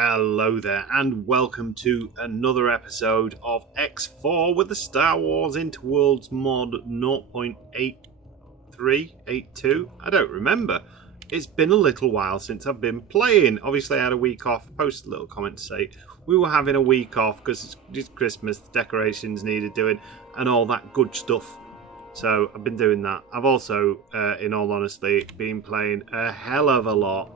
Hello there, and welcome to another episode of X4 with the Star Wars Interworlds mod 0.8382. I don't remember. It's been a little while since I've been playing. Obviously, I had a week off. I posted a little comment to say we were having a week off because it's Christmas, the decorations needed doing, and all that good stuff. So I've been doing that. I've also, in all honesty, been playing a hell of a lot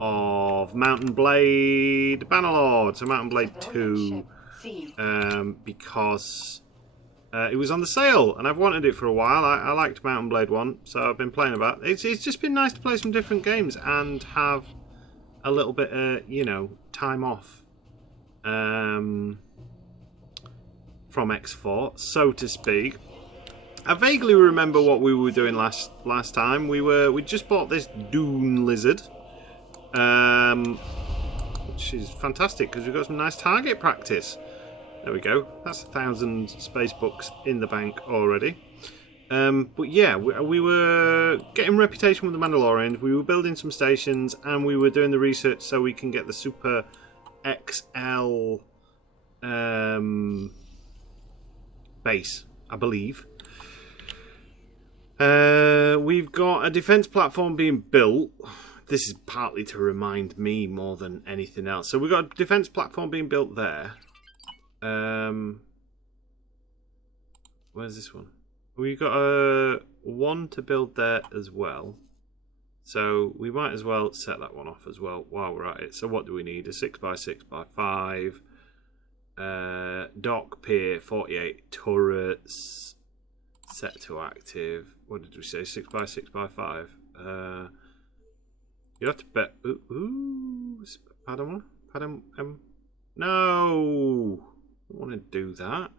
of Mountain Blade Bannerlord, so Mountain Blade 2, because it was on the sale and I've wanted it for a while. I liked Mountain Blade 1, so I've been playing about it. It's just been nice to play some different games and have a little bit of, time off from X4, so to speak. I vaguely remember what we were doing last time. We just bought this Dune Lizard. Which is fantastic because we've got some nice target practice. There we go. That's 1,000 space bucks in the bank already. But yeah, we were getting reputation with the Mandalorians. We were building some stations and we were doing the research so we can get the Super XL base, I believe. We've got a defense platform being built. This is partly to remind me more than anything else. So we've got a defense platform being built there. Where's this one? We've got one to build there as well. So we might as well set that one off as well while we're at it. So what do we need? A 6x6x5. Dock pier, 48 turrets. Set to active. What did we say? 6x6x5. You have to bet. Ooh, Padawan? No! I don't want to do that.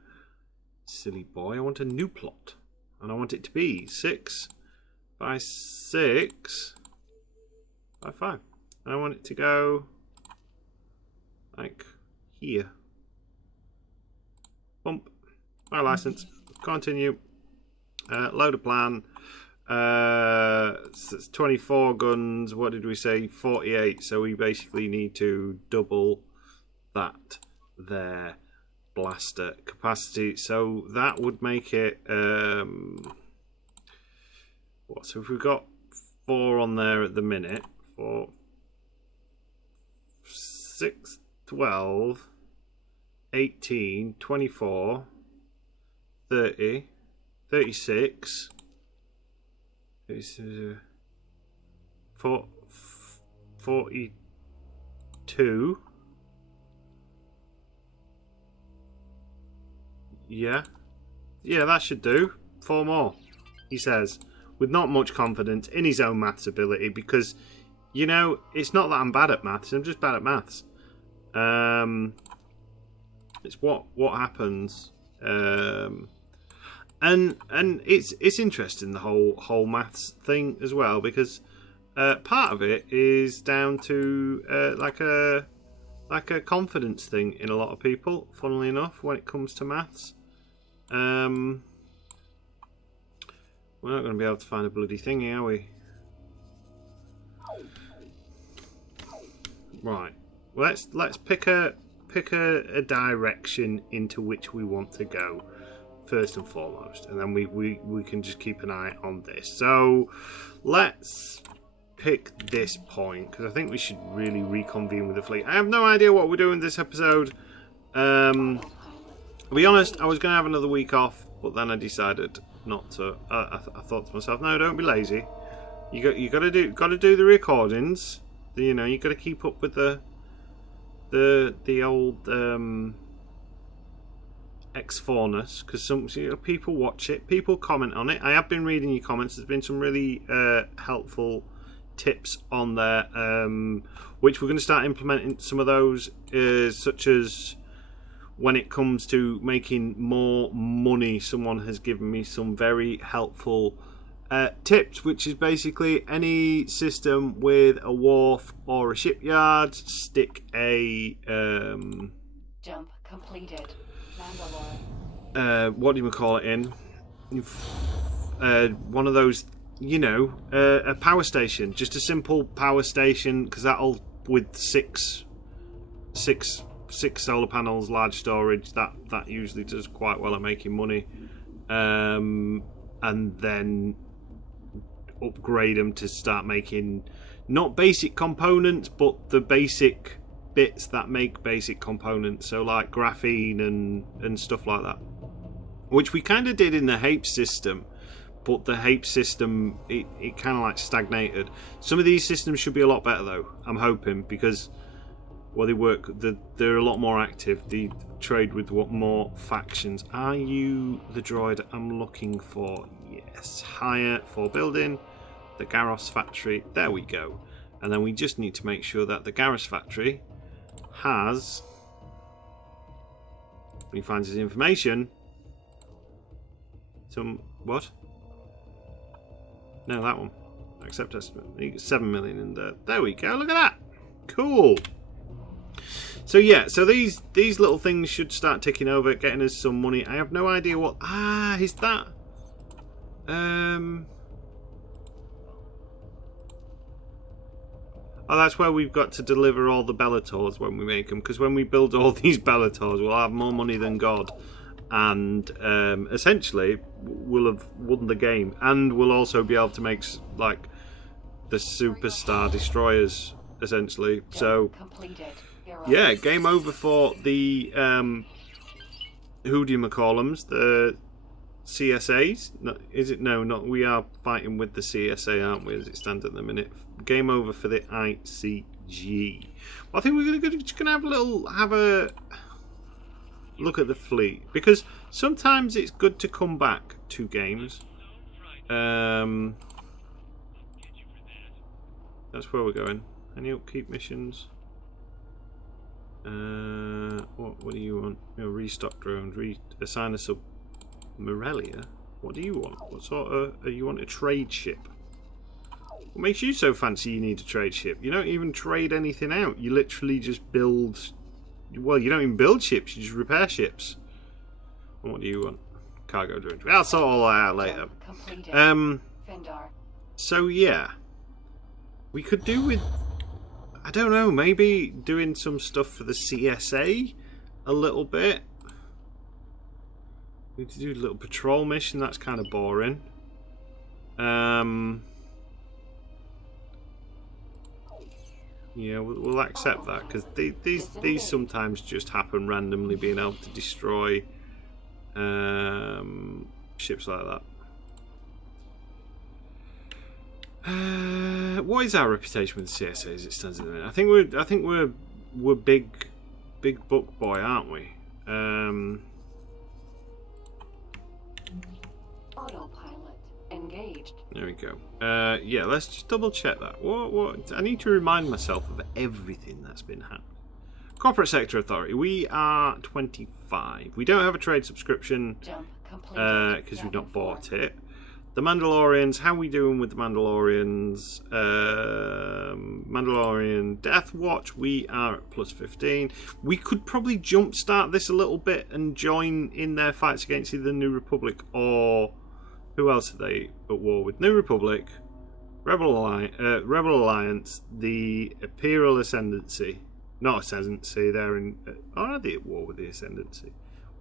Silly boy. I want a new plot. And I want it to be 6x6x5. And I want it to go like here. Bump. My license. Continue. Load a plan. It's 24 guns. What did we say? 48. So we basically need to double that there blaster capacity. So that would make it what? So if we've got 4 on there at the minute, 4, 6, 12, 18, 24, 30, 36. 42. Yeah, that should do. 4 more, he says, with not much confidence in his own maths ability, because it's not that I'm bad at maths. I'm just bad at maths. It's what happens. And it's interesting, the whole maths thing as well, because part of it is down to like a confidence thing in a lot of people, funnily enough, when it comes to maths. We're not going to be able to find a bloody thingy, are we? Right. Let's pick a direction into which we want to go. First and foremost, and then we can just keep an eye on this. So let's pick this point, because I think we should really reconvene with the fleet. I have no idea what we're doing this episode. To be honest, I was going to have another week off, but then I decided not to. I thought to myself, no, don't be lazy. You got to do the recordings. You got to keep up with the old X4ness, because some people watch it, people comment on it. I have been reading your comments. There's been some really helpful tips on there, which we're going to start implementing. Some of those, such as when it comes to making more money, someone has given me some very helpful tips, which is basically any system with a wharf or a shipyard, stick a jump completed. What do you call it in? One of those, a power station, just a simple power station, because that'll with 6 six solar panels, large storage. That usually does quite well at making money. And then upgrade them to start making not basic components, but the basic bits that make basic components. So like graphene and stuff like that, which we kind of did in the Hapes system. But the Hapes system, it kind of like stagnated. Some of these systems should be a lot better though, I'm hoping, because well, they work. They're a lot more active. They trade with more factions. Are you the droid I'm looking for? Yes. Hire for building the Garros factory. There we go. And then we just need to make sure that the Garros factory has, when he finds his information, some what? No, that one. Accept estimate. 7 million in there. There we go. Look at that. Cool. So yeah, so these little things should start ticking over, getting us some money. I have no idea what. Is that? Oh, that's where we've got to deliver all the Bellators when we make them. Because when we build all these Bellators, we'll have more money than God. And essentially, we'll have won the game. And we'll also be able to make, like, the superstar destroyers, essentially. So, yeah, game over for the, who do you call them? The CSAs? No, is it? No, not. We are fighting with the CSA, aren't we, as it stands at the minute. Game over for the ICG. Well, I think we're just going to have a look at the fleet, because sometimes it's good to come back to games. That's where we're going. Any upkeep missions? What do you want? Restock drones. Assign a sub. Morelia. What do you want? What sort of? You want a trade ship? What makes you so fancy? You need a trade ship. You don't even trade anything out. You literally just build. Well, you don't even build ships, you just repair ships. And what do you want? Cargo drones. I'll sort all that out later. So yeah. We could do with, I don't know, maybe doing some stuff for the CSA a little bit. We need to do a little patrol mission, that's kind of boring. Yeah, we'll accept that, because these sometimes just happen randomly, being able to destroy ships like that. What is our reputation with the CSA as it stands at the minute? I think we're big book boy, aren't we? Autopilot engaged. There we go. Yeah, let's just double check that. What? I need to remind myself of everything that's been happening. Corporate Sector Authority. We are 25. We don't have a trade subscription because we've not bought it. The Mandalorians. How are we doing with the Mandalorians? Mandalorian Death Watch. We are at plus 15. We could probably jumpstart this a little bit and join in their fights against either the New Republic or who else are they at war with? New Republic, Rebel Alliance, the Imperial Ascendancy. Not Ascendancy, they're in. Are they at war with the Ascendancy?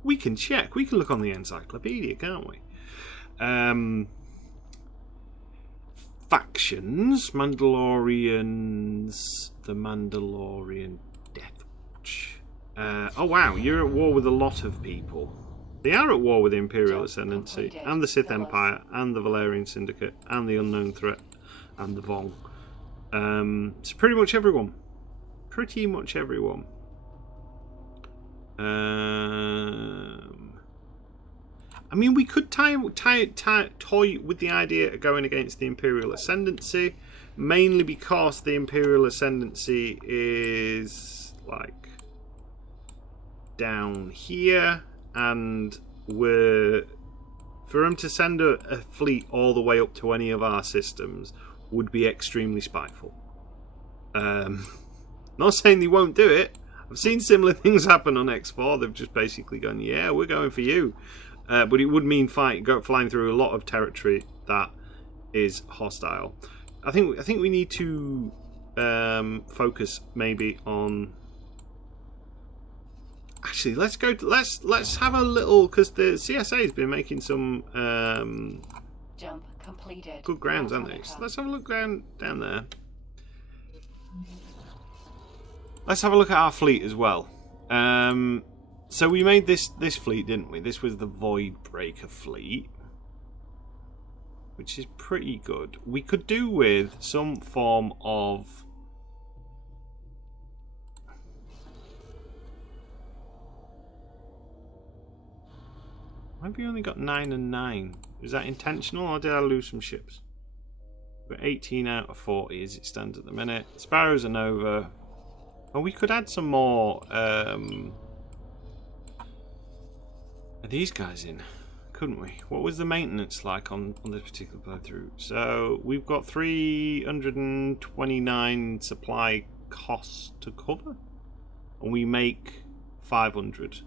We can check. We can look on the encyclopedia, can't we? Factions, Mandalorians, the Mandalorian Death Watch. Oh wow, you're at war with a lot of people. They are at war with the Imperial Ascendancy, and the Sith Empire, and the Valerian Syndicate, and the Unknown Threat, and the Vong. It's pretty much everyone. Pretty much everyone. I mean, we could toy with the idea of going against the Imperial Ascendancy, mainly because the Imperial Ascendancy is like down here, and for them to send a fleet all the way up to any of our systems would be extremely spiteful. Not saying they won't do it. I've seen similar things happen on X4. They've just basically gone, yeah, we're going for you. But it would mean flying through a lot of territory that is hostile. I think we need to focus maybe on Actually, let's go. Let's have a little, because the CSA has been making some Jump completed. good grounds, haven't they? So let's have a look down there. Let's have a look at our fleet as well. So we made this fleet, didn't we? This was the Void Breaker fleet, which is pretty good. We could do with some form of... Why have you only got 9 and 9? Is that intentional, or did I lose some ships? We're 18 out of 40 as it stands at the minute. Sparrows are Nova. Oh, we could add some more of these guys in, couldn't we? What was the maintenance like on this particular playthrough? So we've got 329 supply costs to cover, and we make 500.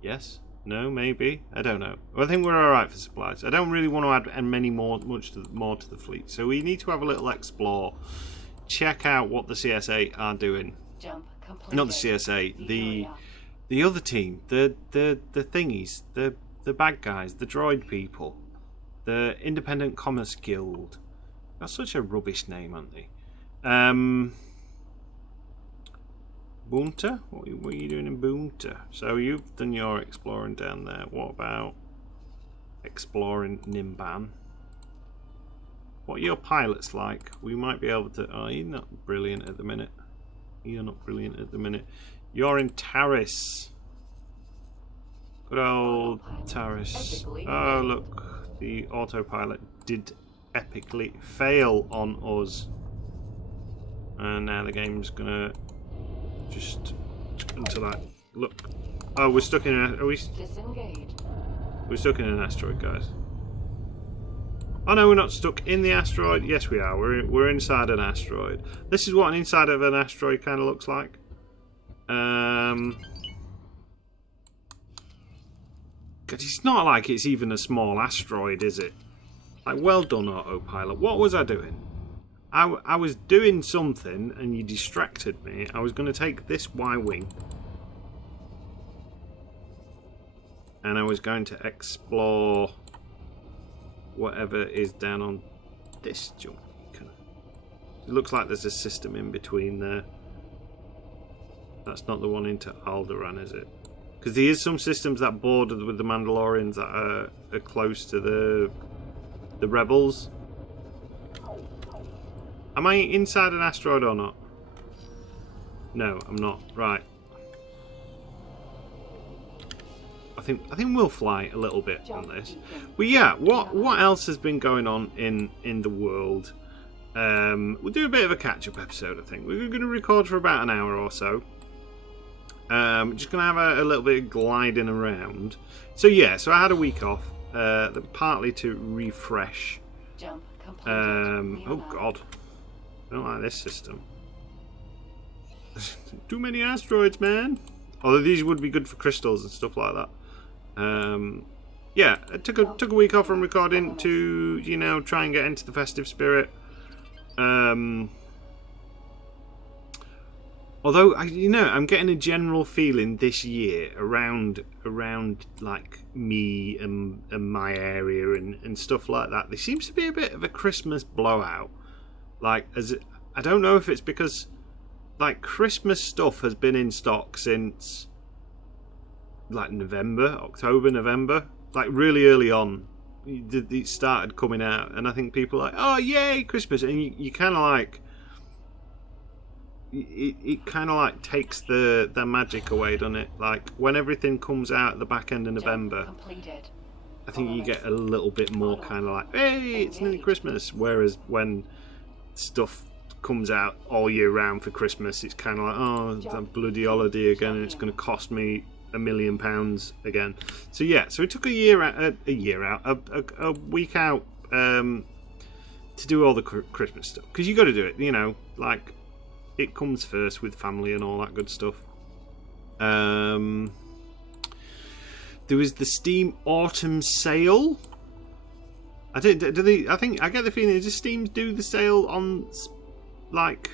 Yes? No? Maybe? I don't know. I think we're alright for supplies. I don't really want to add much more to the fleet. So we need to have a little explore. Check out what the CSA are doing. Jump completed. Not the CSA. The other team. The thingies. The bad guys. The droid people. The Independent Commerce Guild. That's such a rubbish name, aren't they? Bunta? What are you doing in Bunta? So you've done your exploring down there. What about exploring Nimban? What are your pilots like? We might be able to... Oh, you're not brilliant at the minute. You're not brilliant at the minute. You're in Taris. Good old Taris. Oh, look. The autopilot did epically fail on us. And now the game's gonna... just until that look. Oh, we're stuck in a... Are we... Disengaged. We're stuck in an asteroid, guys. Oh no, we're not stuck in the asteroid. Yes, we are. We're inside an asteroid. This is what an inside of an asteroid kind of looks like. Because it's not like it's even a small asteroid, is it? Like, well done, autopilot. What was I doing? I was doing something and you distracted me. I was going to take this Y-wing and I was going to explore whatever is down on this junk. It looks like there's a system in between there. That's not the one into Alderaan, is it? Because there is some systems that border with the Mandalorians that are close to the rebels. Am I inside an asteroid or not? No, I'm not. Right. I think we'll fly a little bit on this. But yeah, what else has been going on in the world? We'll do a bit of a catch-up episode, I think. We're going to record for about an hour or so. Just going to have a little bit of gliding around. So yeah, so I had a week off, partly to refresh. Oh god. I don't like this system. Too many asteroids, man. Although these would be good for crystals and stuff like that. Yeah, I took a week off from recording to, you know, try and get into the festive spirit. Although I'm getting a general feeling this year around like me and my area and stuff like that. There seems to be a bit of a Christmas blowout. Like, I don't know if it's because like Christmas stuff has been in stock since like October, November, like really early on. It started coming out, and I think people are like, oh yay, Christmas, and you kind of like it kind of like takes the magic away, doesn't it? Like when everything comes out at the back end of November, I think you get a little bit more kind of like, hey, it's nearly Christmas. Whereas when stuff comes out all year round for Christmas, it's kind of like, oh, it's that bloody holiday again, and it's going to cost me £1 million again. So yeah, so we took a week out to do all the Christmas stuff, because you got to do it, you know, like it comes first with family and all that good stuff. There was the Steam Autumn Sale. I think I get the feeling, does Steam do the sale on like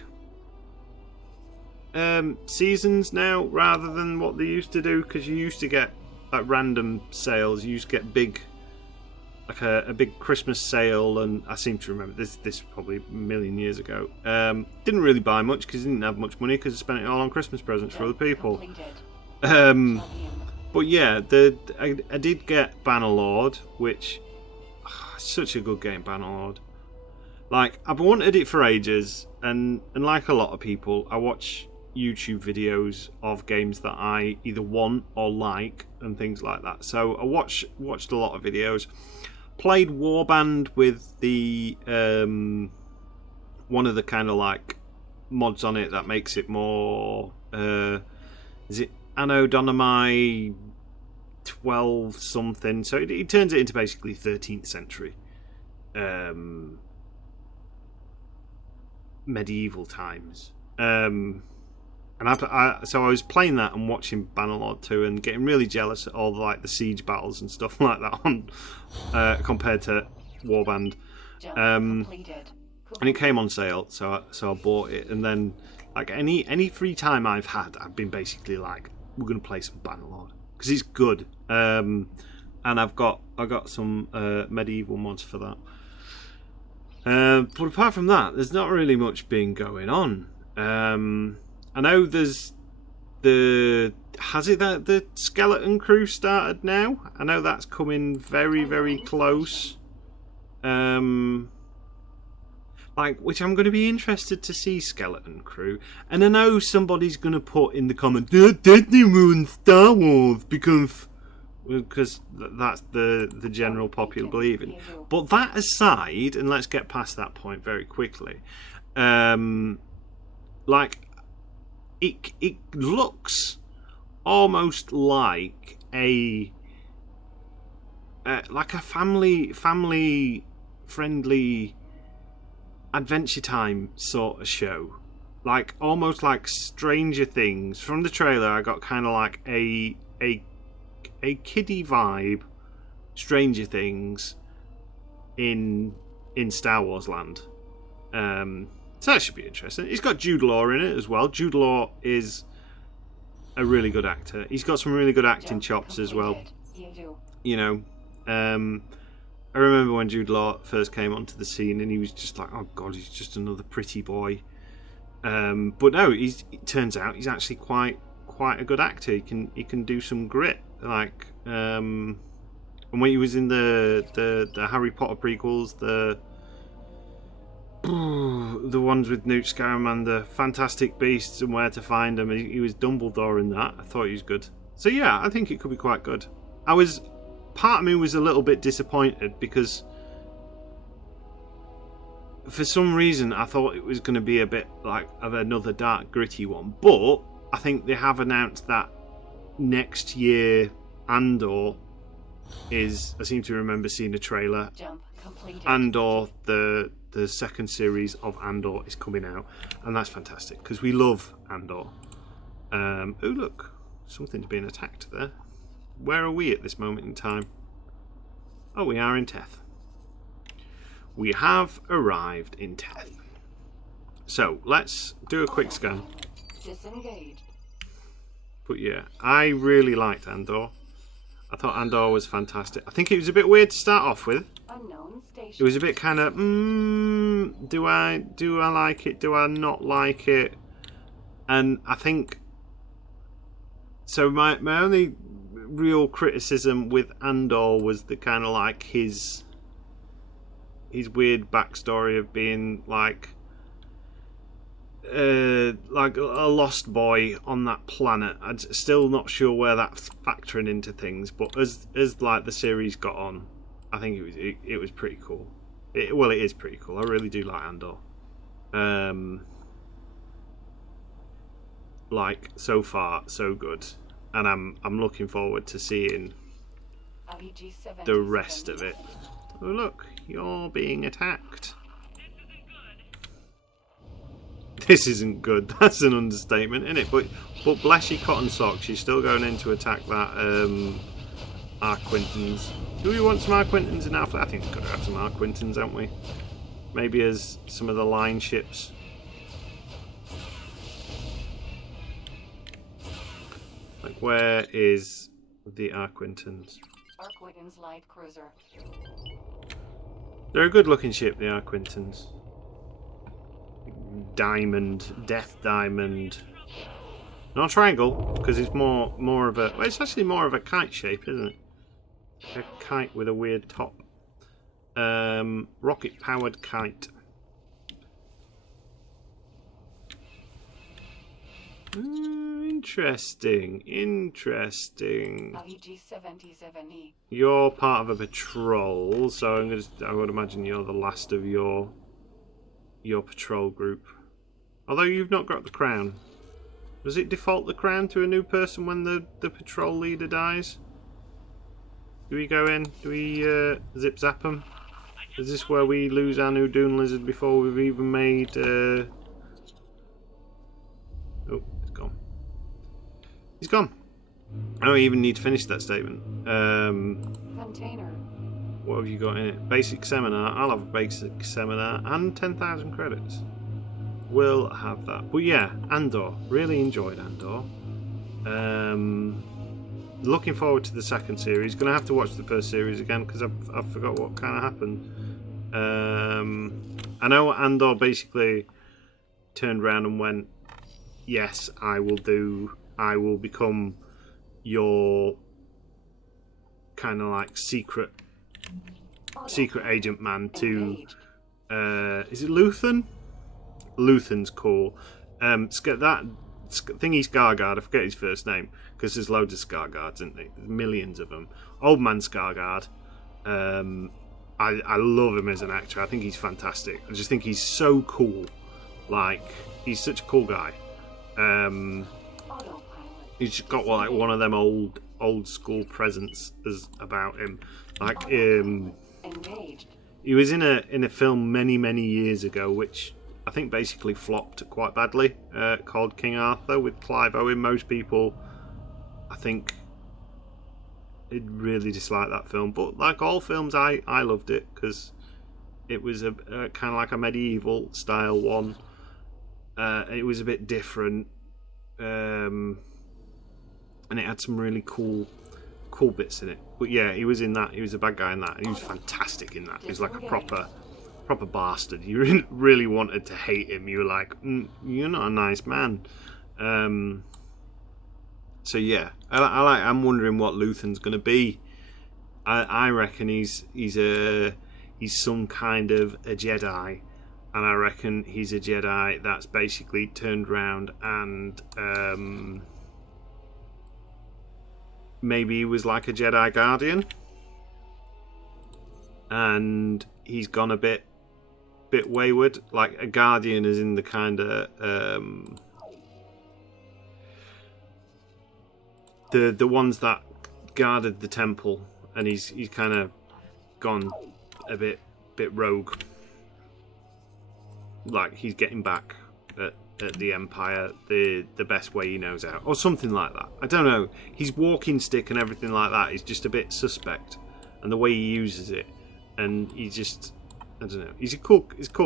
seasons now rather than what they used to do, because you used to get at random sales. You used to get big, like a big Christmas sale, and I seem to remember this probably a million years ago. Didn't really buy much because I didn't have much money because I spent it all on Christmas presents for other people. But yeah, I did get Bannerlord, which such a good game, Bannerlord. Like, I've wanted it for ages, and like a lot of people, I watch YouTube videos of games that I either want or like and things like that. So I watched a lot of videos. Played Warband with the one of the kind of like mods on it that makes it more is it Anno Domini 12 something, so it turns it into basically 13th century medieval times. And so I was playing that and watching Bannerlord 2 and getting really jealous at all the siege battles and stuff like that on compared to Warband. And it came on sale, so I bought it. And then like any free time I've had, I've been basically like, we're gonna play some Bannerlord because it's good. And I got some medieval mods for that. But apart from that, there's not really much been going on. I know there's the Skeleton Crew started now. I know that's coming very, very close. Which I'm going to be interested to see Skeleton Crew. And I know somebody's going to put in the comment, Disney ruined Star Wars because that's the general popular believing. But that aside, and let's get past that point very quickly, it looks almost like a family friendly Adventure Time sort of show, like almost like Stranger Things. From the trailer, I got kind of like a kiddie vibe, Stranger Things in Star Wars land. So that should be interesting. It's got Jude Law in it as well. Jude Law is a really good actor. He's got some really good acting chops as well. You know, I remember when Jude Law first came onto the scene and he was just like, oh god, he's just another pretty boy. But no, it turns out he's actually quite a good actor. He can do some grit. Like, and when he was in the Harry Potter prequels, the ones with Newt Scamander, Fantastic Beasts and Where to Find Them, he was Dumbledore in that. I thought he was good. So yeah, I think it could be quite good. Part of me was a little bit disappointed because for some reason I thought it was going to be a bit like of another dark, gritty one. But I think they have announced that next year Andor is, I seem to remember seeing a trailer. Andor, the second series of Andor is coming out, and that's fantastic because we love Andor. Oh look, something's being attacked there. Where are we at this moment in time? Oh, we are in Teth. We have arrived in Teth. So let's do a quick scan. Disengage. But yeah, I really liked Andor. I thought Andor was fantastic. I think it was a bit weird to start off with. Unknown station. It was a bit kind of, do I like it? Do I not like it? And I think so. My only real criticism with Andor was the kind of like his weird backstory of being like a lost boy on that planet. I'm still not sure where that's factoring into things, but as like the series got on, I think it was pretty cool. It is pretty cool. I really do like Andor. Like, so far so good, and I'm looking forward to seeing the rest of it. Oh look, you're being attacked. This isn't good. That's an understatement, isn't it? But bless your cotton socks, you're still going in to attack that Arquintans. Do we want some Arquintans in our fleet? I think we've got to have some Arquintans, haven't we? Maybe as some of the line ships. Like, where is the Arquintons? Arquitton's light cruiser. They're a good-looking ship, the Arquintons. Diamond, death diamond. Not a triangle, because it's more of a... Well, it's actually more of a kite shape, isn't it? A kite with a weird top. Rocket-powered kite. Interesting. IEG-77E. You're part of a patrol, so I would imagine you're the last of your patrol group. Although you've not got the crown. Does it default the crown to a new person when the patrol leader dies? Do we go in? Do we zip zap them? Is this where we lose our new Dune Lizard before we've even made... Oh, he's gone. He's gone. I don't even need to finish that statement. Container. What have you got in it? Basic seminar. I'll have a basic seminar and 10,000 credits. We'll have that. But yeah, Andor. Really enjoyed Andor. Looking forward to the second series. Gonna have to watch the first series again because I've forgot what kind of happened. I know Andor basically turned around and went, "Yes, I will become your kind of like secret agent man to." Is it Luthen? Luthen's cool. That thingy Scarguard, I forget his first name because there's loads of Scarguards, isn't there? There's millions of them. Old man Scarguard. I love him as an actor. I think he's fantastic. I just think he's so cool. Like, he's such a cool guy. He's got like one of them old school presence about him. Like, he was in a film many years ago, which I think basically flopped quite badly, called King Arthur with Clive Owen. Most people, I think, really disliked that film, but like all films, I loved it because it was a kind of like a medieval style one. It was a bit different, and it had some really cool bits in it. But yeah, he was in that. He was a bad guy in that. And he was fantastic in that. He was like a proper bastard. You really wanted to hate him. You were like, you're not a nice man. So yeah, I'm wondering what Luthen's going to be. I reckon he's some kind of a Jedi, and I reckon he's a Jedi that's basically turned around and maybe he was like a Jedi Guardian, and he's gone a bit wayward. Like a Guardian is in the kind of the ones that guarded the temple, and he's kind of gone a bit rogue. Like he's getting back at the Empire the best way he knows how, or something like that. I don't know. His walking stick and everything like that is just a bit suspect, and the way he uses it, and he just, I don't know. He's a cool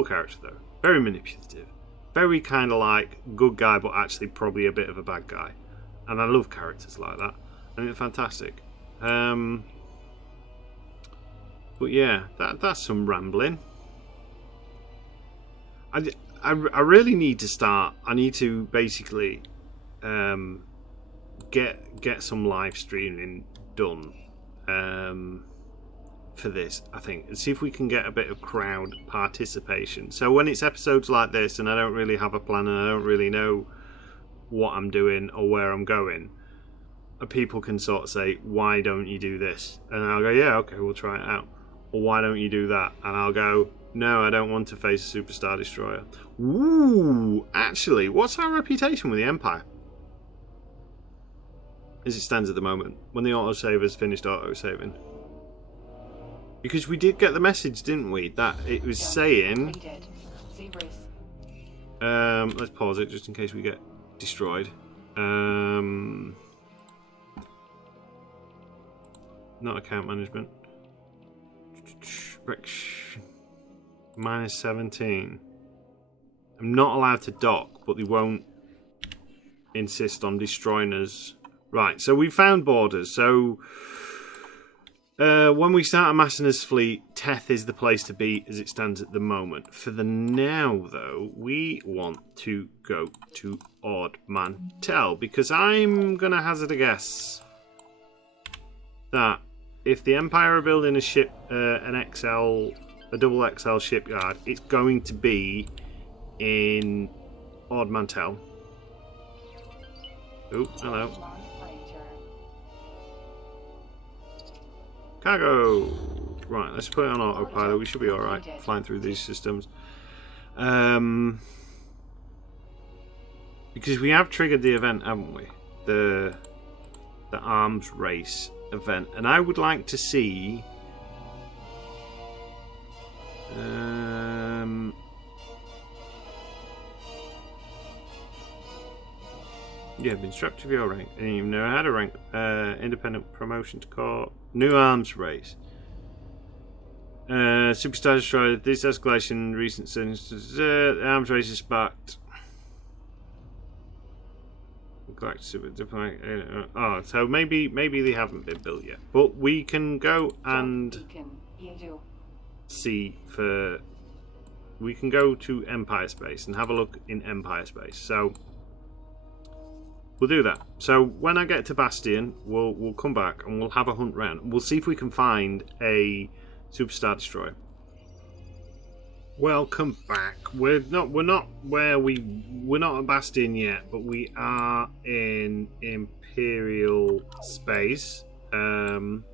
character though. Very manipulative, very kind of like good guy, but actually probably a bit of a bad guy. And I love characters like that. I think they're fantastic. But yeah, that's some rambling. I really need to start. I need to basically get some live streaming done for this, I think, and see if we can get a bit of crowd participation. So when it's episodes like this and I don't really have a plan and I don't really know what I'm doing or where I'm going, people can sort of say, why don't you do this? And I'll go, yeah, okay, we'll try it out. Or why don't you do that? And I'll go, no, I don't want to face a Superstar Destroyer. Ooh, actually, what's our reputation with the Empire as it stands at the moment, when the autosaver's finished autosaving? Because we did get the message, didn't we, that it was saying... let's pause it just in case we get destroyed. Not account management. Minus 17. I'm not allowed to dock, but they won't insist on destroying us Right, so we found borders. So when we start amassing this fleet, Teth is the place to be as it stands at the moment. For the now, though, we want to go to Ord Mantell, because I'm going to hazard a guess that if the Empire are building a ship, a double XL shipyard, it's going to be in Ord Mantell. Oh, hello. Cargo! Right, let's put it on autopilot. We should be alright flying through these systems. Because we have triggered the event, haven't we? The arms race event. And I would like to see... yeah, been strapped to your rank. And you've never had a rank. Independent promotion to corps. New arms race. Superstar Destroyer. This escalation recent instances. The arms race is sparked. Super diplomatic. Oh, so maybe they haven't been built yet. But we can go and see for. We can go to Empire Space and have a look in Empire Space. So we'll do that. So when I get to Bastion, we'll come back and we'll have a hunt round. We'll see if we can find a Superstar Destroyer. Welcome back. We're not at Bastion yet, but we are in Imperial space. Unknown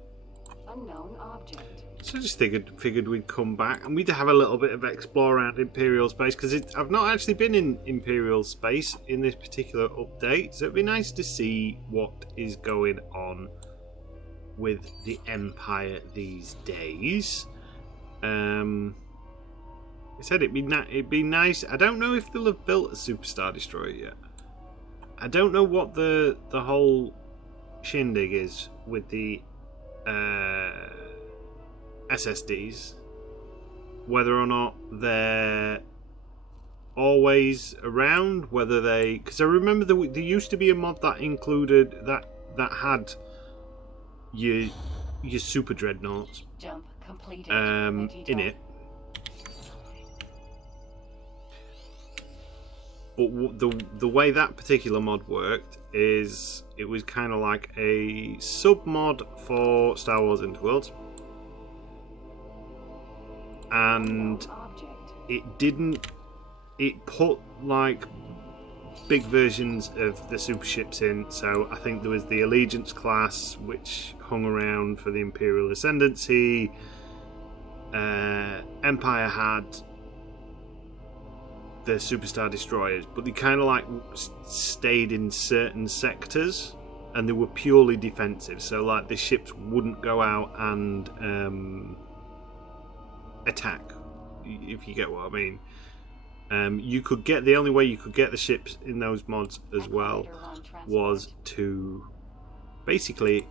object. So I just figured we'd come back and we'd have a little bit of explore around Imperial space, because I've not actually been in Imperial space in this particular update, so it'd be nice to see what is going on with the Empire these days. I said it'd be nice. I don't know if they'll have built a Superstar Destroyer yet. I don't know what the whole shindig is with the SSDs. Whether or not they're always around, whether they... Because I remember there used to be a mod that included that had your super dreadnoughts Jump completed. in it. But the way that particular mod worked is it was kind of like a sub mod for Star Wars Interworlds, and it put like big versions of the super ships in. So I think there was the Allegiance class, which hung around for the Imperial Ascendancy. Empire had the Superstar Destroyers, but they kind of like stayed in certain sectors and they were purely defensive. So like the ships wouldn't go out and attack, if you get what I mean. You could get, the only way you could get the ships in those mods as well was to basically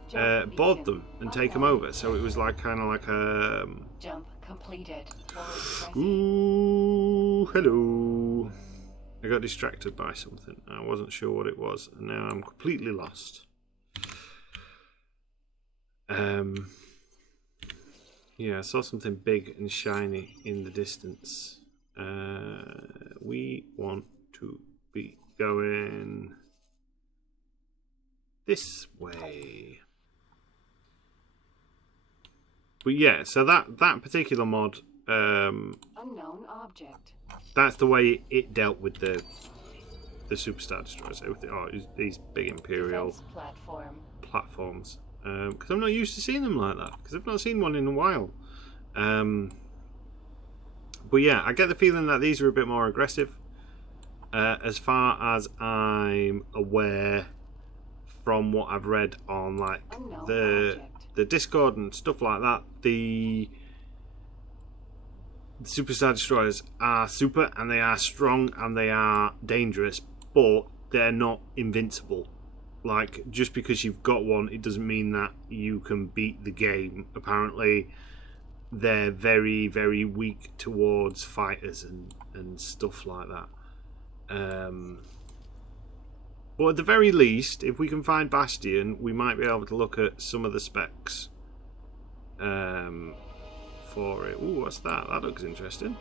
board them and take them over. So it was like kind of like a Jump completed. ooh, hello. I got distracted by something. I wasn't sure what it was, and now I'm completely lost. Yeah, I saw something big and shiny in the distance. We want to be going this way. But yeah, so that particular mod, Unknown object. that's the way it dealt with the Superstar Destroyers. These big Imperial Defense platform. platforms. Because I'm not used to seeing them like that. Because I've not seen one in a while. But yeah, I get the feeling that these are a bit more aggressive. As far as I'm aware, from what I've read on like the Discord and stuff like that, the Superstar Destroyers are super and they are strong and they are dangerous, but they're not invincible. Like, just because you've got one, it doesn't mean that you can beat the game. Apparently, they're very, very weak towards fighters and stuff like that. But at the very least, if we can find Bastion, we might be able to look at some of the specs for it. Ooh, what's that? That looks interesting.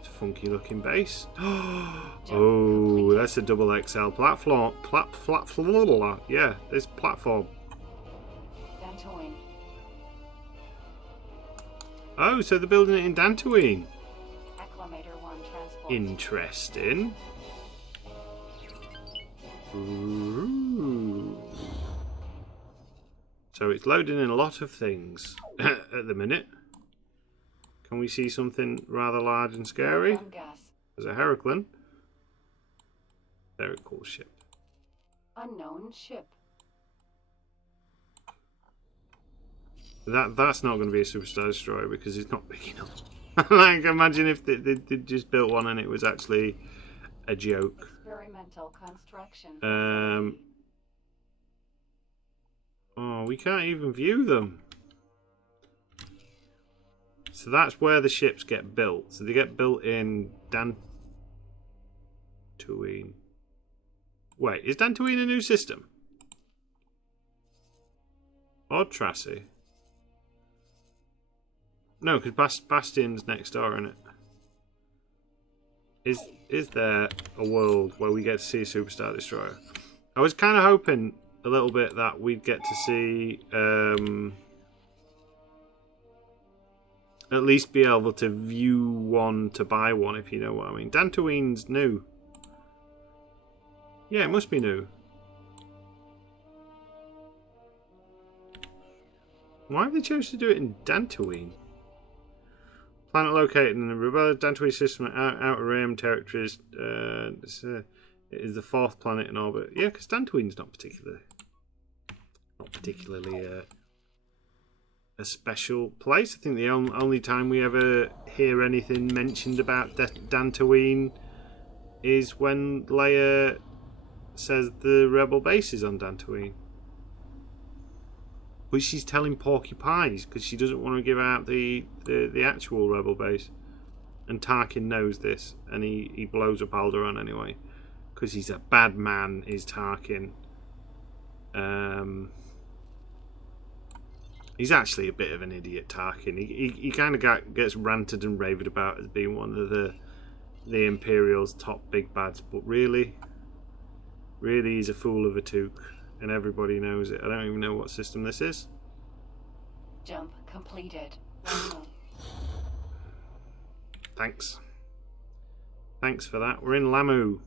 It's a funky looking base. Oh, that's a double XL platform. Yeah, this platform. Dantooine. Oh, so they're building it in Dantooine. Acclimator 1 transport. Interesting. Ooh. So it's loading in a lot of things at the minute. Can we see something rather large and scary? Gas. There's a Heraclin. Very cool ship. Unknown ship. That's not going to be a Superstar Destroyer because it's not big enough. Like, imagine if they just built one and it was actually a joke. Experimental construction. Oh, we can't even view them. So that's where the ships get built. So they get built in Dantooine. Wait, is Dantooine a new system? Or Tracy? No, because Bastion's next door, isn't it? Is there a world where we get to see a Superstar Destroyer? I was kind of hoping a little bit that we'd get to see at least be able to view one to buy one, if you know what I mean. Dantooine's new. Yeah, it must be new. Why have they chosen to do it in Dantooine? Planet located in the rebellious Dantooine system outer rim territories. It is the 4th planet in orbit. Yeah, because Dantooine's not particularly a special place. I think the only time we ever hear anything mentioned about Dantooine is when Leia says the rebel base is on Dantooine. But she's telling Porcupines because she doesn't want to give out the actual rebel base. And Tarkin knows this, and he blows up Alderaan anyway. Because he's a bad man, is Tarkin. He's actually a bit of an idiot, Tarkin. He kind of gets ranted and raved about as being one of the Imperial's top big bads. But really he's a fool of a toque. And everybody knows it. I don't even know what system this is. Jump completed. Thanks. Thanks for that. We're in Lamu.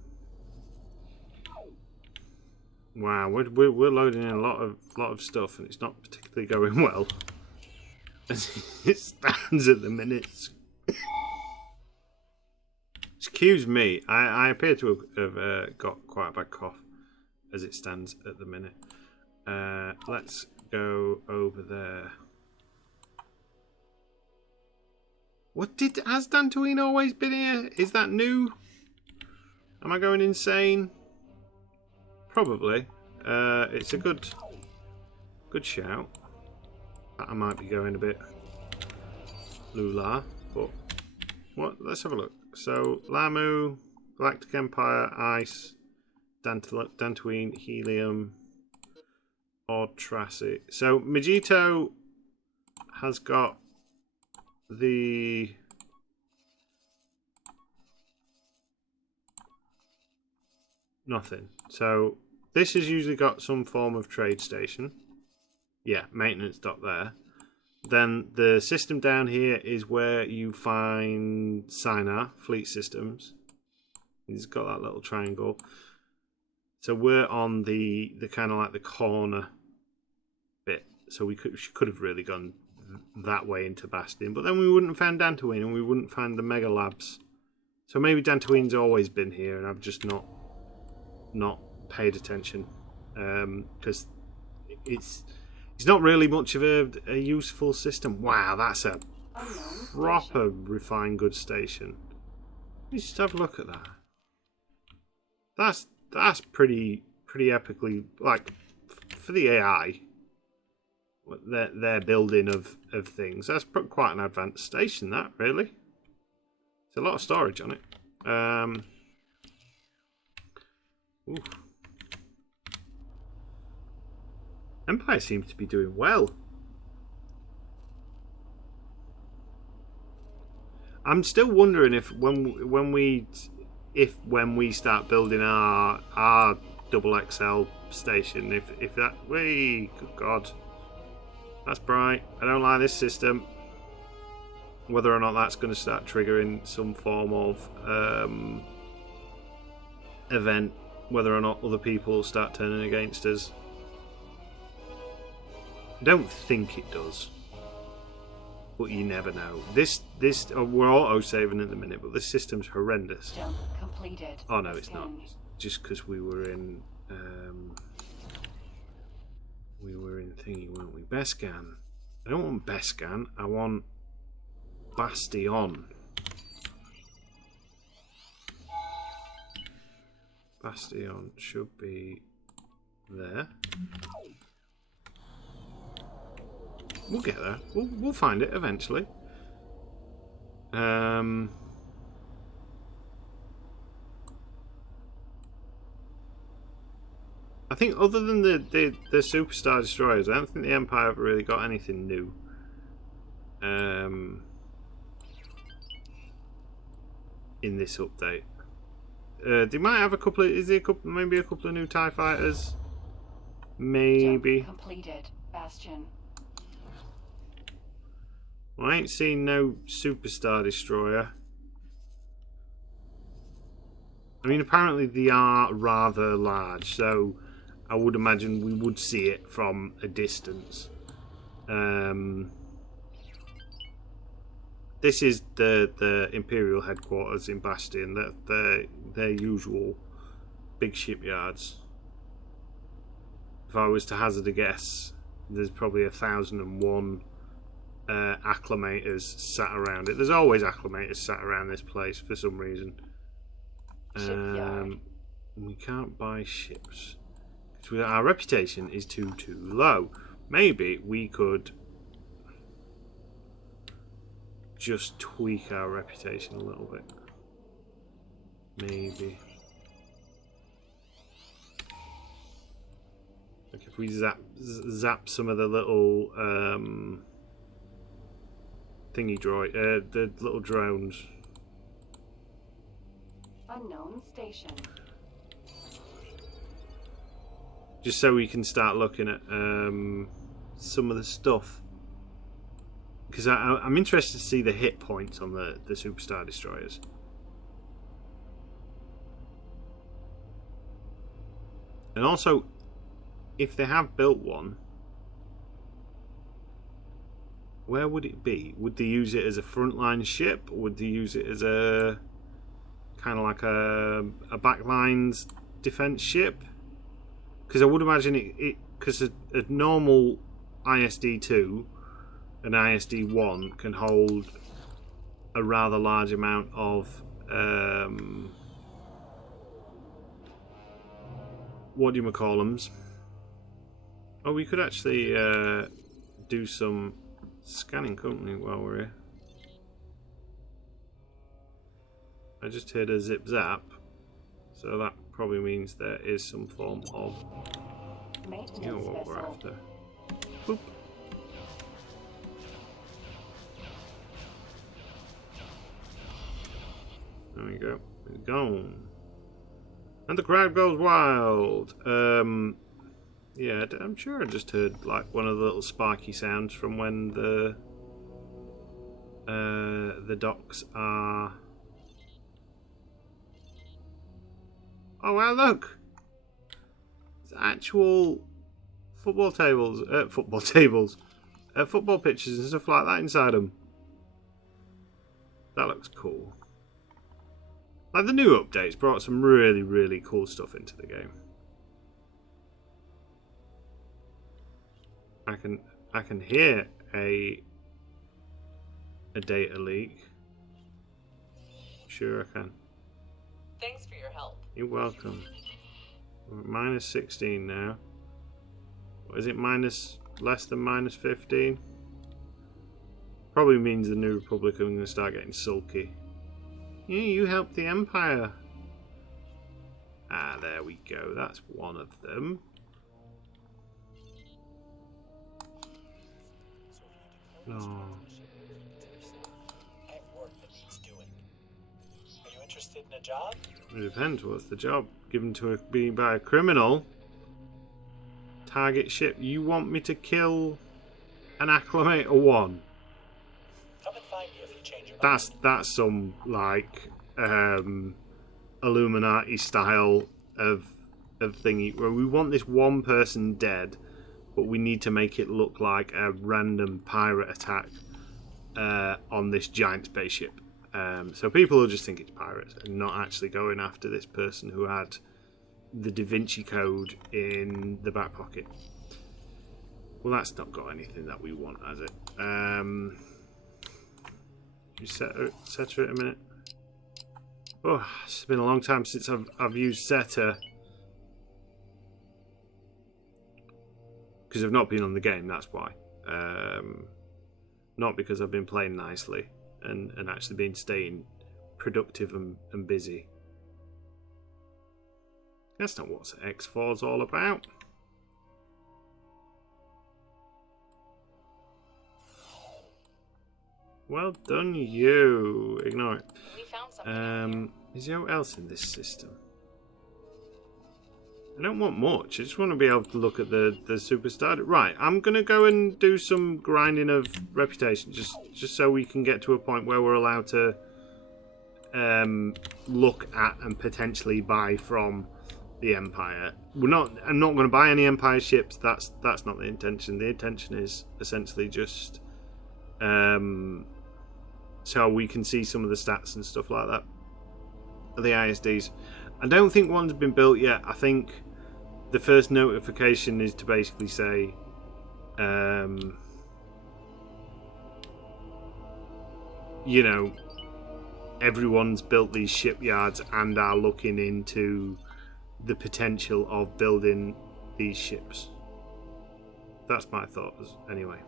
Wow, we're loading in a lot of stuff, and it's not particularly going well as it stands at the minute. Excuse me. I appear to have got quite a bad cough as it stands at the minute. Let's go over there. Has Dantooine always been here? Is that new? Am I going insane? Probably. It's a good shout. I might be going a bit lula, but let's have a look. So Lamu, Galactic Empire, Ice, Dantooine, Helium, or Tracy. So Majito has got the nothing. So this has usually got some form of trade station. Yeah, maintenance dock there. Then the system down here is where you find Sinar, fleet systems. He's got that little triangle. So we're on the kind of like the corner bit. So we could have really gone that way into Bastion, but then we wouldn't have found Dantooine and we wouldn't find the Mega Labs. So maybe Dantooine's always been here and I've just not paid attention because it's not really much of a useful system. Wow, that's a proper refined goods station. Let's just have a look at that. That's pretty epically, like, for the AI, their building of things. That's quite an advanced station, that, really. There's a lot of storage on it. Oof. Empire seems to be doing well. I'm still wondering if when we start building our XXL station, if that way, good God, that's bright. I don't like this system. Whether or not that's going to start triggering some form of event, whether or not other people will start turning against us. I don't think it does, but you never know. This we're auto-saving at the minute, but this system's horrendous. Jump completed. Oh no, it's not. Extend. Just because we were in thingy, weren't we? Bescan. I don't want Bescan. I want Bastion. Bastion should be there. We'll get there. We'll find it eventually. I think other than the Superstar Destroyers, I don't think the Empire have really got anything new. In this update. They might have a couple of, maybe a couple of new TIE fighters? Maybe. Jump completed. Bastion. Well, I ain't seen no Superstar Destroyer. I mean, apparently they are rather large, so I would imagine we would see it from a distance. This is the Imperial headquarters in Bastion, their usual big shipyards. If I was to hazard a guess, there's probably 1,001 acclimators sat around it. There's always acclimators sat around this place for some reason. We can't buy ships. Our reputation is too low. Maybe we could just tweak our reputation a little bit. Maybe. Like if we zap some of the little thingy droid, the little drones. Unknown station. Just so we can start looking at some of the stuff. Because I'm interested to see the hit points on the Superstar Destroyers. And also, if they have built one, where would it be? Would they use it as a frontline ship? Or would they use it as a kind of like a backlines defense ship? Because I would imagine it because a normal ISD-2 and ISD-1 can hold a rather large amount of what do you call them? Oh, we could actually do some scanning, couldn't we, while we're here? I just heard a zip zap, so that probably means there is some form of, you know what we're after. Boop. There we go. It's gone. And the crowd goes wild. Yeah, I'm sure I just heard like one of the little sparky sounds from when the docks are. Oh wow! Look, it's actual football pitches and stuff like that inside them. That looks cool. Like the new updates brought some really cool stuff into the game. I can hear a data leak. Sure I can. Thanks for your help. You're welcome. We're at minus 16 now. What is it, minus less than minus 15? Probably means the New Republic are going to start getting sulky. Yeah, you helped the Empire. Ah, there we go. That's one of them. No. I have work that needs doing. Are you interested in a job? It depends. What's the job? Given to me by a criminal. Target ship. You want me to kill an Acclimator 1? Come and find me if you change your mind. That's some like Illuminati style of thingy where we want this one person dead, but we need to make it look like a random pirate attack on this giant spaceship. So people will just think it's pirates and not actually going after this person who had the Da Vinci Code in the back pocket. Well, that's not got anything that we want, has it? You set her a minute. Oh, it's been a long time since I've used setter. Because I've not been on the game, that's why. Not because I've been playing nicely and actually been staying productive and busy. That's not what X4's all about. Well done, you. Ignore it. We found something. Is there anything else in this system? I don't want much. I just want to be able to look at the superstar. Right, I'm going to go and do some grinding of reputation just so we can get to a point where we're allowed to look at and potentially buy from the Empire. I'm not going to buy any Empire ships. That's not the intention. The intention is essentially just so we can see some of the stats and stuff like that. The ISDs. I don't think one's been built yet. I think the first notification is to basically say you know, everyone's built these shipyards and are looking into the potential of building these ships. That's my thoughts anyway.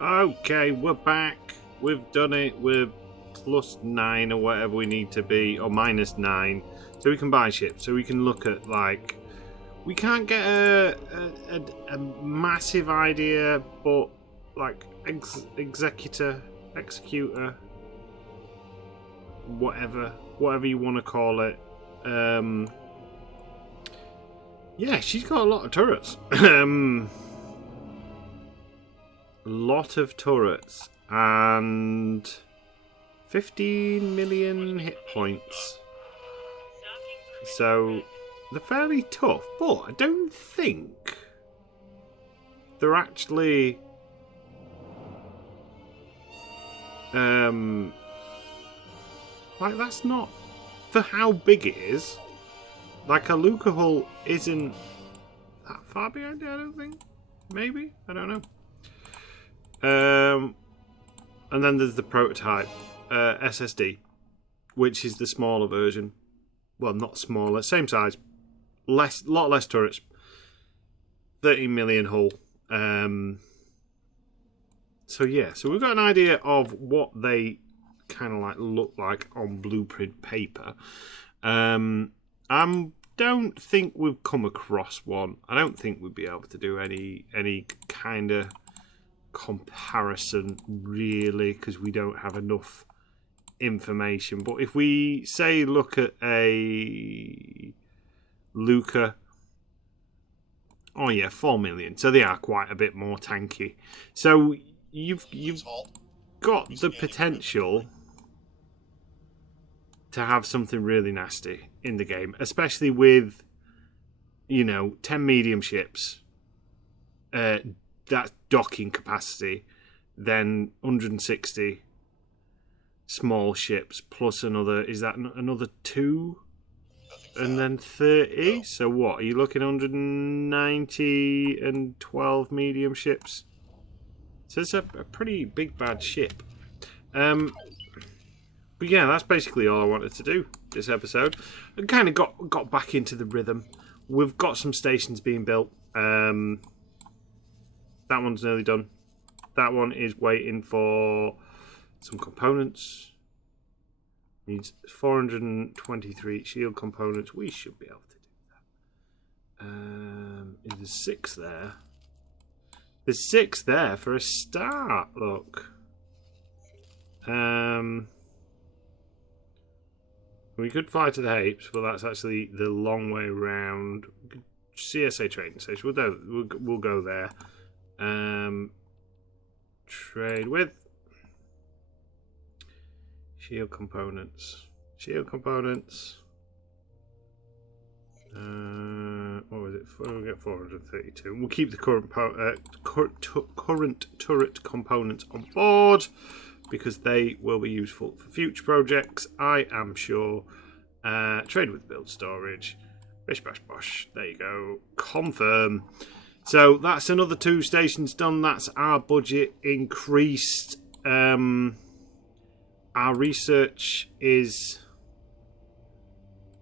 Okay, we're back. We've done it. We're +9 or whatever we need to be, or -9. So we can buy ships. So we can look at, like, we can't get a massive idea, but like executor, whatever you want to call it. Yeah, she's got a lot of turrets. Lot of turrets and 15 million hit points. So they're fairly tough, but I don't think they're actually like, that's not for how big it is. Like, a Luca hull isn't that far behind it, I don't think. Maybe, I don't know. And then there's the prototype SSD, which is the smaller version. Well, not smaller, same size, lot less turrets. 13 million hull. So yeah, so we've got an idea of what they kind of like look like on blueprint paper. I don't think we've come across one. I don't think we'd be able to do any kind of comparison really, because we don't have enough information. But if we say look at a Luca, oh yeah, 4 million. So they are quite a bit more tanky. So you've got the potential to have something really nasty in the game, especially with, you know, 10 medium ships, that's docking capacity, then 160 small ships plus another, is that another 2? And then 30. So what, are you looking 190 and 12 medium ships? So it's a pretty big bad ship. But yeah, that's basically all I wanted to do this episode. I kind of got back into the rhythm. We've got some stations being built. That one's nearly done. That one is waiting for some components. Needs 423 shield components. We should be able to do There's 6 there. There's 6 there for a start. Look. We could fly to the Hapes, but that's actually the long way round. CSA trading station. We'll go there. Trade with shield components. Shield components. What was it? We'll get 432. We'll keep the current turret components on board because they will be useful for future projects, I am sure. Trade with build storage. Bish bash bosh. There you go. Confirm. So that's another 2 stations done. That's our budget increased. Our research is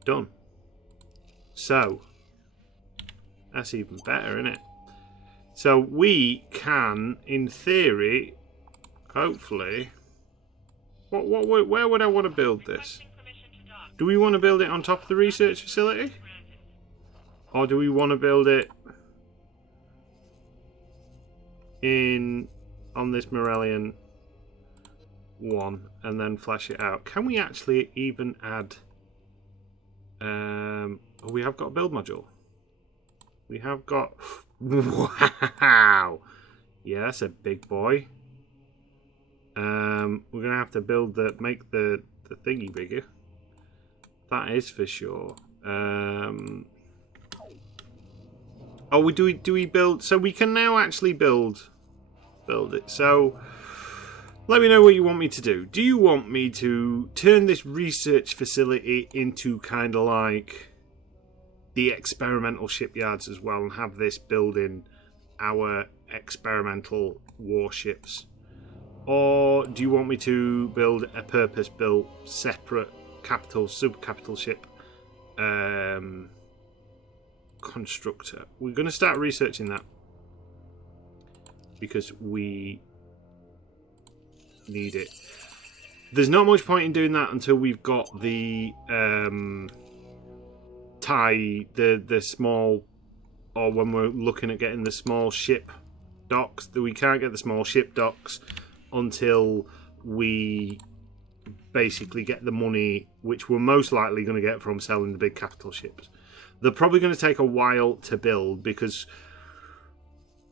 done. So that's even better, isn't it? So we can, in theory, hopefully. Where would I want to build this? Do we want to build it on top of the research facility? Or do we want to build it on this Morellian one and then flash it out? Can we actually even add... we have got a build module. We have got... Wow! Yeah, that's a big boy. We're going to have to make the thingy bigger. That is for sure. Oh, do we build? So we can now actually build it. So let me know what you want me to do. Do you want me to turn this research facility into kind of like the experimental shipyards as well and have this building our experimental warships? Or do you want me to build a purpose-built, separate super capital ship constructor? We're going to start researching that because we need it. There's not much point in doing that until we've got the the small, or when we're looking at getting the small ship docks. We can't get the small ship docks until we basically get the money, which we're most likely going to get from selling the big capital ships. They're probably going to take a while to build because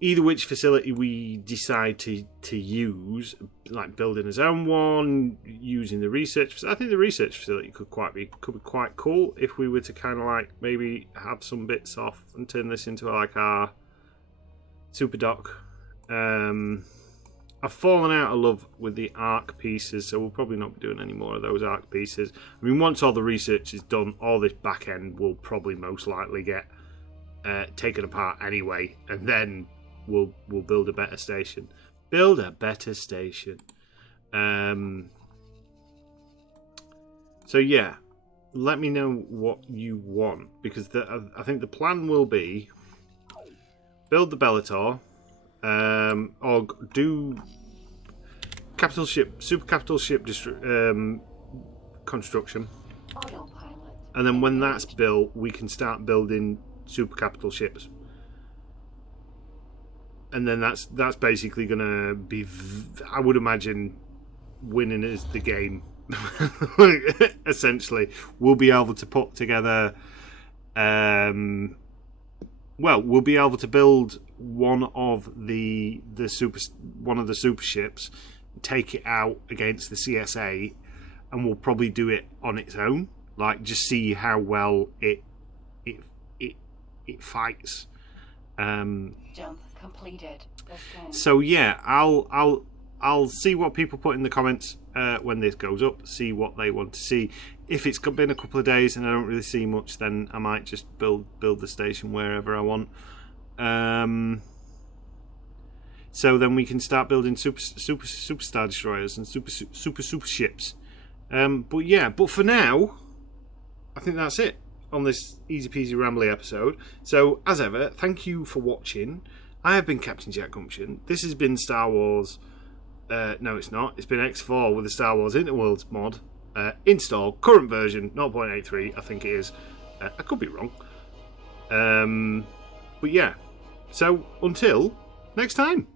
either which facility we decide to use, like building his own one, using the research. I think the research facility could be quite cool if we were to kind of like maybe have some bits off and turn this into like our super dock. I've fallen out of love with the arc pieces, so we'll probably not be doing any more of those arc pieces. I mean, once all the research is done, all this back end will probably most likely get taken apart anyway, and then we'll build a better station. Build a better station. So yeah, let me know what you want, because I think the plan will be build the Bellator. Or do super capital ship construction, and then when that's built, we can start building super capital ships, and then that's basically gonna be, I would imagine, winning is the game. Essentially, we'll be able to put together. We'll be able to build one of the super ships, take it out against the CSA, and we'll probably do it on its own. Like, just see how well it fights. Jump completed. So yeah, I'll see what people put in the comments when this goes up. See what they want to see. If it's been a couple of days and I don't really see much, then I might just build the station wherever I want. So then we can start building super star destroyers and super ships. But for now, I think that's it on this easy peasy rambly episode. So as ever, thank you for watching. I have been Captain Jack Gumption. This has been Star Wars. No, it's not. It's been X4 with the Star Wars Interworlds mod. Install current version 0.83. I think it is. I could be wrong. But yeah, so until next time.